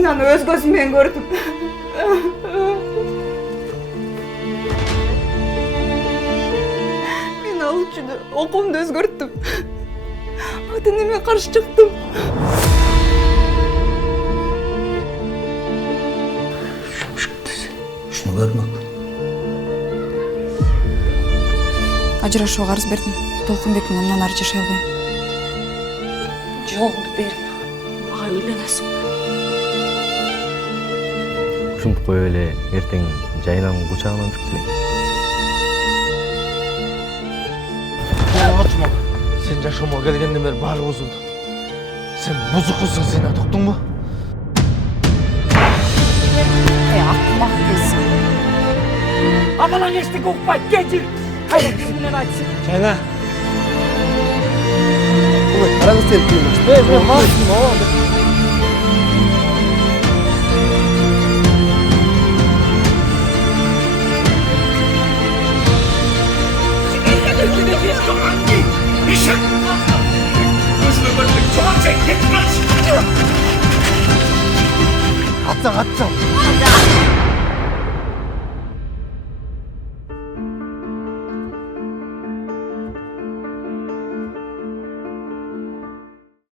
Мен аны өз көзүмөн көрдүм. Мен ал үчүн окуумду өзгөрттүм. Ата энеме каршы чыктым. Шуну көрмөк. Ажырашууга арыз бердим. Толкунбек менен мындан ары жашай албайм. Жолуңду берме. Мага үйлөнөсүң. Ушинтип коюп эле эртең жайнамдын кучагынан чыгып элек. Ачма. Сен жашоомго келгенден бери баары бузулду. Сен бузук кызсың, сен токтуңбу? Акмак кыз. Абалаң эчтеке укпайт, кечир. Кайра киши менен айтсын. Жайна. Ой, караңыз сен кыймаш. Мен мастым, атсаң атсаң.